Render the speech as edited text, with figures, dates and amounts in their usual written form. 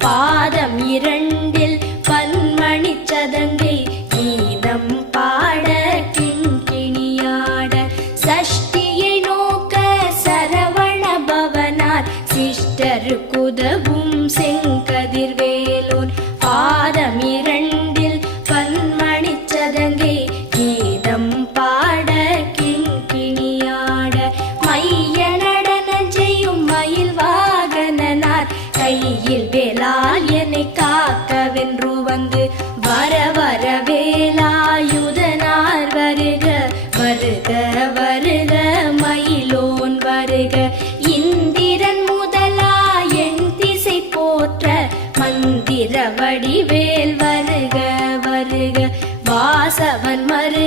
பாதம் இரண்டில் பன்மணி சதங்கை கீதம் பாட கிண்கிணியாட சஷ்டியை நோக்க சரவண பவனார் சிஷ்டர் குதவும் செங்கதிர்வேலோன் பாதம் இரண்டில் பன்மணி சதங்கை கீதம் பாட கிண்கிணியாட மைய நடனம் செய்யும் மயில் வாகனனார் கையில் வேலால் என்னை காக்கவென்று வந்து வர வர வேலாயுதனார் வருக வருக வருக மயிலோன் வருக இந்திரன் முதலா என் திசை போற்ற மந்திர வடிவேல் வருக வருக வாசவன் மரு